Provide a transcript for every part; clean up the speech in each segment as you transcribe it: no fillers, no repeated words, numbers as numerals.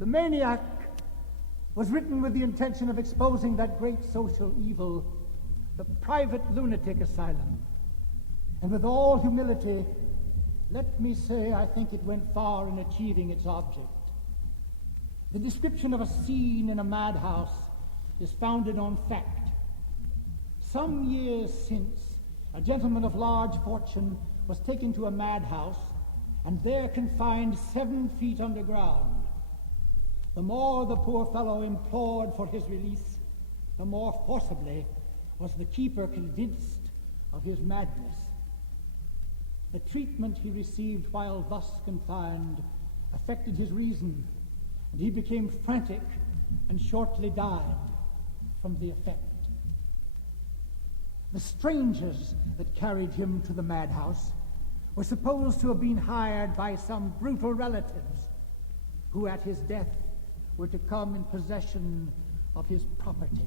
The Maniac was written with the intention of exposing that great social evil, the private lunatic asylum. And with all humility, let me say I think it went far in achieving its object. The description of a scene in a madhouse is founded on fact. Some years since, a gentleman of large fortune was taken to a madhouse and there confined 7 feet underground. The more the poor fellow implored for his release, the more forcibly was the keeper convinced of his madness. The treatment he received while thus confined affected his reason, and he became frantic and shortly died from the effect. The strangers that carried him to the madhouse were supposed to have been hired by some brutal relatives who at his death were to come in possession of his property.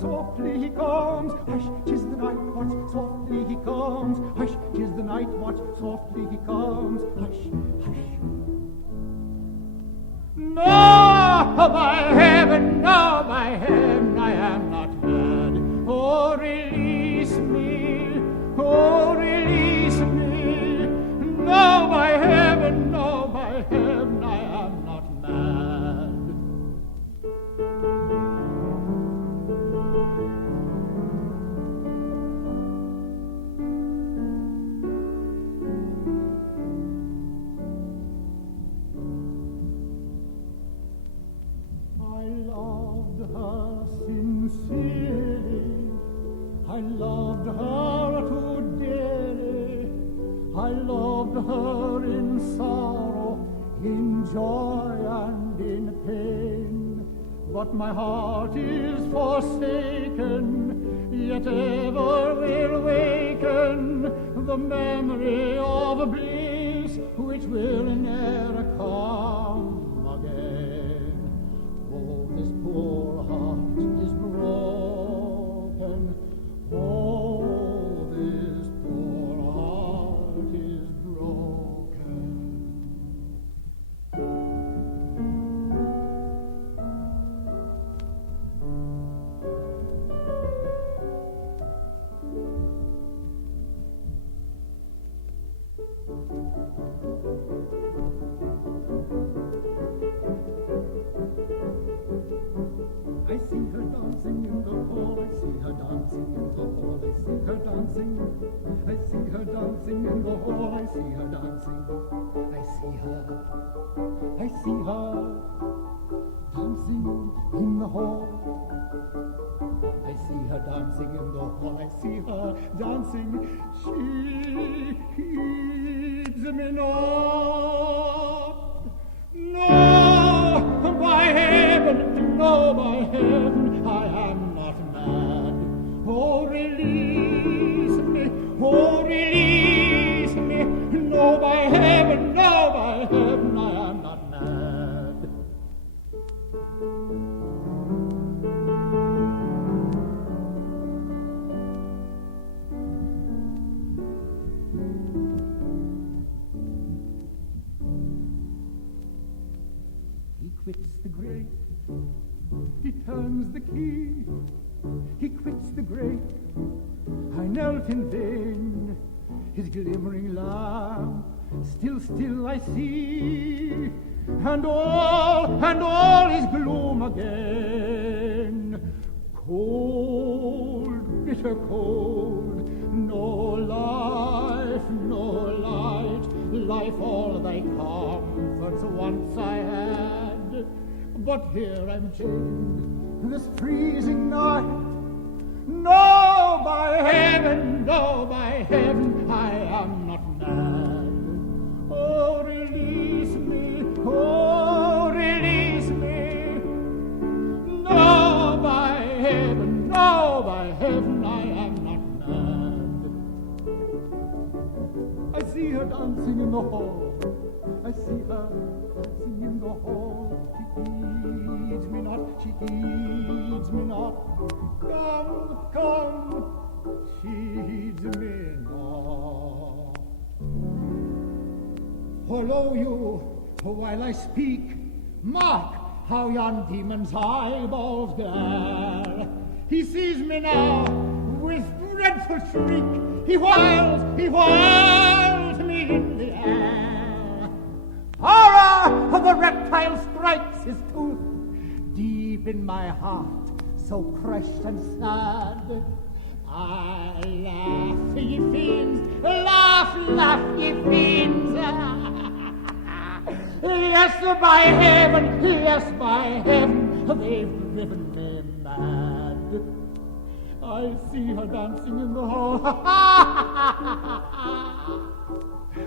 Softly he comes, hush, 'tis the night watch, softly he comes, hush, 'tis the night watch, softly he comes, hush, hush. No, by heaven, I am not mad. Oh, release me, oh, release me. No, by heaven, I am not mad. I loved her too dearly. I loved her in sorrow, in joy and in pain. But my heart is forsaken, yet ever will waken the memory of a bliss which will ne'er come again. Oh, this poor heart is broken. Oh, this poor heart is broken. I see her dancing in the hall. I see her dancing in the hall. I see her dancing. She heeds me not. No, by heaven, no, by heaven, I am not mad. Oh, release me, oh, release me. No, by heaven, no, by heaven, I am not mad. He quits the grate, he turns the key, he quits the grate. I knelt in vain, his glimmering lamp, still I see, and all is gloom again. Cold, bitter cold, no life, no light, life all thy comforts once I had, but here I'm chained this freezing night. No, by heaven, no, by heaven, I am not mad. Oh, release me, oh, release me. No, by heaven, no, by heaven, I am not mad. I see her dancing in the hall. I see her dancing in the hall. She heeds me not, she heeds me not. Come, come, she heeds me not. Follow you, while I speak, mark how yon demon's eyeballs glare. He sees me now with dreadful shriek. He whirls me in the air. Horror of the reptile strikes his tooth deep in my heart, so crushed and sad. I laugh, ye fiends, laugh, laugh, ye fiends. Yes, by heaven, they've driven me mad. I see her dancing in the hall.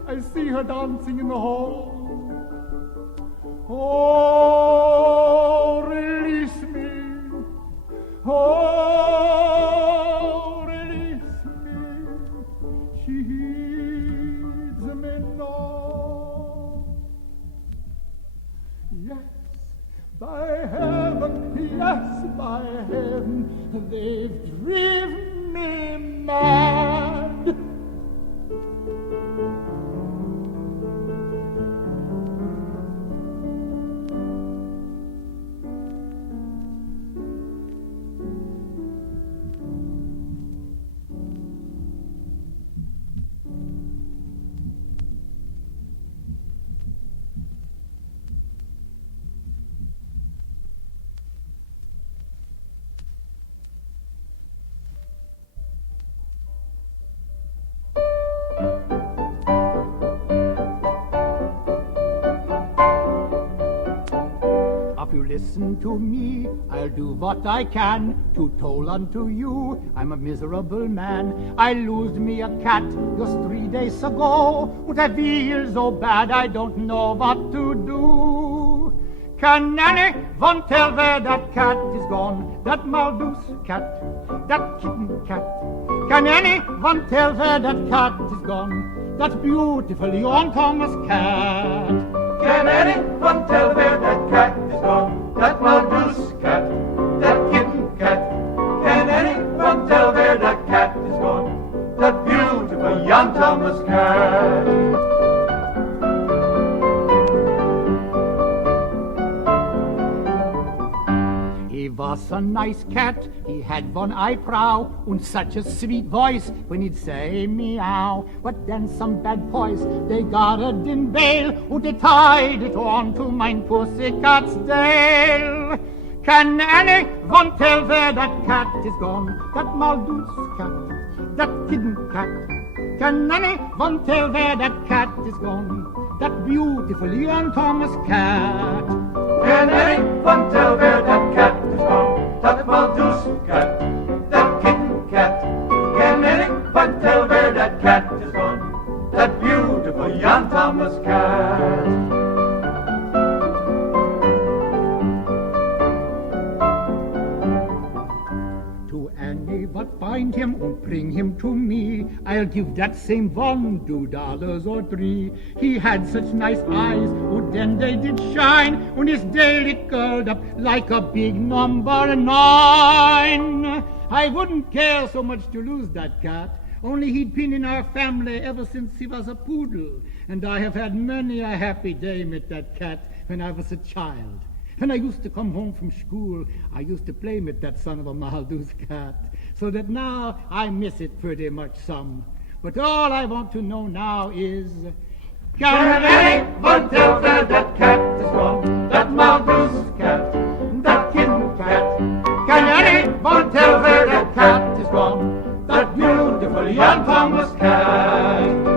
I see her dancing in the hall. Oh, release me. Oh, release me. She heeds me not. Yes, by heaven, they've driven me mad. Listen to me, I'll do what I can to toll unto you. I'm a miserable man. I lost me a cat just 3 days ago. But I feel so bad I don't know what to do. Can anyone tell where that cat is gone? That Maldus cat, that kitten cat. Can anyone tell where that cat is gone? That beautiful young Thomas cat. Can anyone tell where that cat is gone? That Maldus cat, that kitten cat. Can anyone tell where that cat is gone? That beautiful young Thomas cat. He was a nice cat, he had one eyebrow, and such a sweet voice when he'd say meow. But then some bad boys, they got it in bail, and they tied it on to mine pussycat's tail. Can anyone tell where that cat is gone? That Maldus cat, that kitten cat. Can anyone tell where that cat is gone? that beautiful young Thomas cat. Can anyone tell where that cat is gone? That Malthus cat, that kitten cat. Can anyone tell where that cat is gone? That beautiful young Thomas cat. But find him and bring him to me. I'll give that same $1, 2 or 3. He had such nice eyes, oh then they did shine, and his daily curled up like a big number 9. I wouldn't care so much to lose that cat, only he'd been in our family ever since he was a poodle, and I have had many a happy day with that cat when I was a child. When I used to come home from school, I used to play with that son of a Malthus cat, so that now I miss it pretty much some. But all I want to know now is, can anyone tell where that cat is gone? That Malthus cat, that kitten cat. Can anyone tell where that cat is gone? That beautiful young Thomas cat.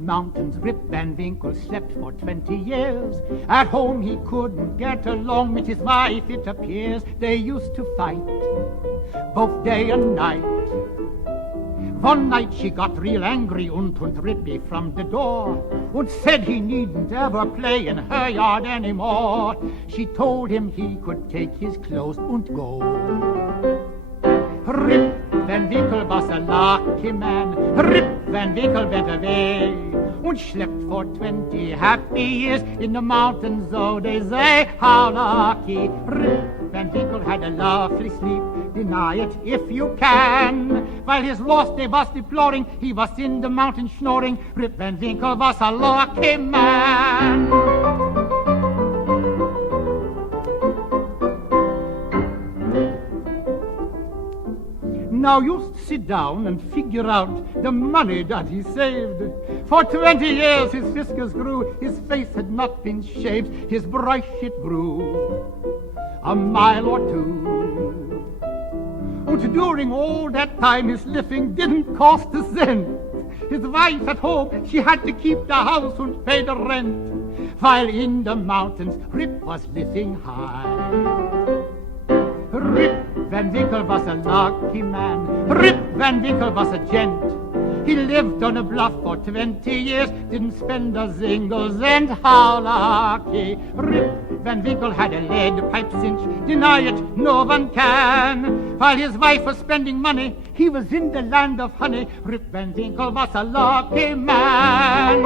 Mountains, Rip Van Winkle slept for 20 years. At home he couldn't get along with his wife, it appears. They used to fight, both day and night. One night she got real angry and turned Rippy from the door and said he needn't ever play in her yard anymore. She told him he could take his clothes and go. Rip Van Winkle was a lucky man. Rip Van Winkle went away and slept for 20 happy years in the mountains, oh they say, how lucky. Rip Van Winkle had a lovely sleep, deny it if you can. While his lost day was deploring, he was in the mountains snoring. Rip Van Winkle was a lucky man. Now you sit down and figure out the money that he saved. For 20 years his whiskers grew, his face had not been shaved, his brush it grew a mile or 2. And during all that time his living didn't cost a cent. His wife at home, she had to keep the house and pay the rent, while in the mountains Rip was living high. Rip Van Winkle was a lucky man. Rip Van Winkle was a gent. He lived on a bluff for 20 years, didn't spend a single cent. How lucky. Rip Van Winkle had a lead pipe cinch, deny it, no one can. While his wife was spending money, he was in the land of honey. Rip Van Winkle was a lucky man.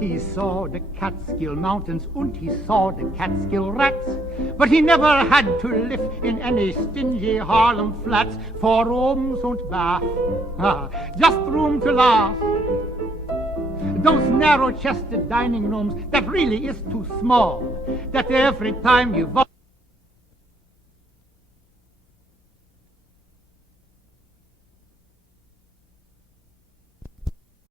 He saw the Catskill Mountains and he saw the Catskill Rats, but he never had to live in any stingy Harlem flats for rooms and bath, just room to last. Those narrow-chested dining rooms that really is too small, that every time you walk